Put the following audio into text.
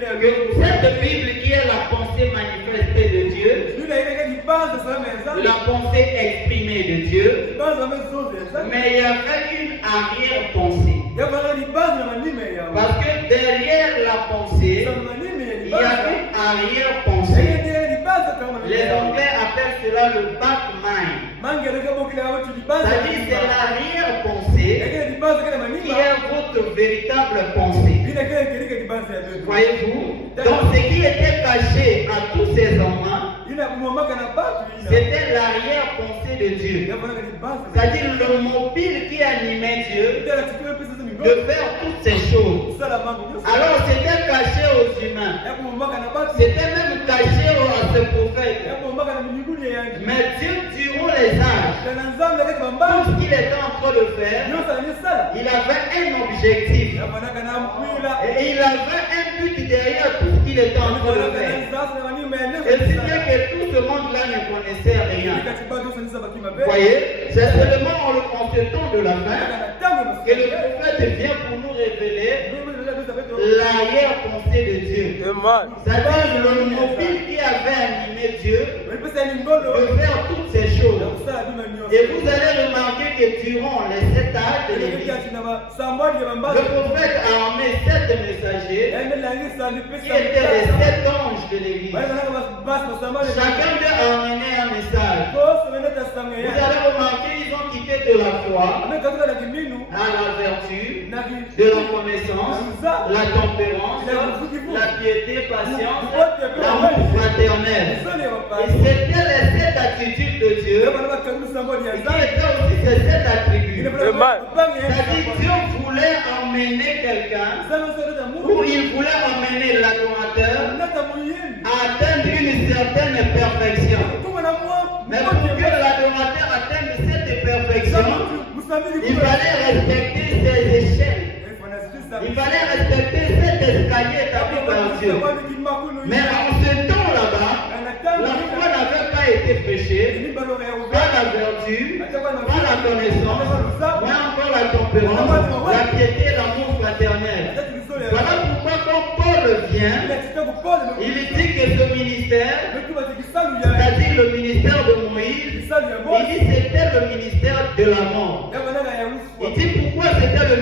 que cette Bible qui est la pensée manifestée de Dieu, la pensée exprimée de Dieu, mais il y avait une arrière-pensée. Parce que derrière la pensée, il y a une arrière-pensée. Les Anglais appellent cela le back mind. C'est-à-dire c'est l'arrière-pensée qui est votre véritable pensée. Voyez-vous? Donc ce qui était caché à tous ces hommes, c'était l'arrière-pensée de Dieu. C'est-à-dire le mobile qui animait Dieu de faire toutes ces choses. Alors c'était caché aux humains. C'était même caché à ce prophète. Mais Dieu, durant les âges, tout ce qu'il était en train de faire, il avait un objectif. Et il avait un but derrière tout ce qu'il était en train de faire. Et c'est bien que tout ce monde-là ne connaissait rien. Vous voyez, c'est seulement en ce temps de la fin que le prophète vient pour nous révéler l'arrière-pensée de Dieu. C'est-à-dire le mobile qui avait animé Dieu de faire toutes ces choses. Et vous allez remarquer que durant les 7 âges de l'Église, le prophète a emmené 7 messagers qui étaient les 7 anges de l'Église. Chacun d'eux a emmené un message. Vous allez remarquer qu'ils ont quitté de la foi à la vertu, de la connaissance, la tempérance, la piété, patience, l'amour fraternel. Et c'était les 7 attitudes de Dieu qui étaient aussi ces 7 attributs. C'est-à-dire Dieu voulait emmener quelqu'un, ou il voulait emmener l'adorateur à atteindre une certaine perfection. Mais pour que l'adorateur atteigne cette perfection, il fallait respecter ses échelles. Il fallait respecter cet escalier établi par Dieu. Mais en ce temps là-bas, la foi n'avait pas été prêchée par la vertu, par la connaissance, mais encore la tempérance, la piété et l'amour fraternel. Voilà pourquoi quand Paul vient, il dit que ce ministère, c'est-à-dire le ministère de Moïse, il dit que c'était le ministère de la mort. Il dit pourquoi c'était le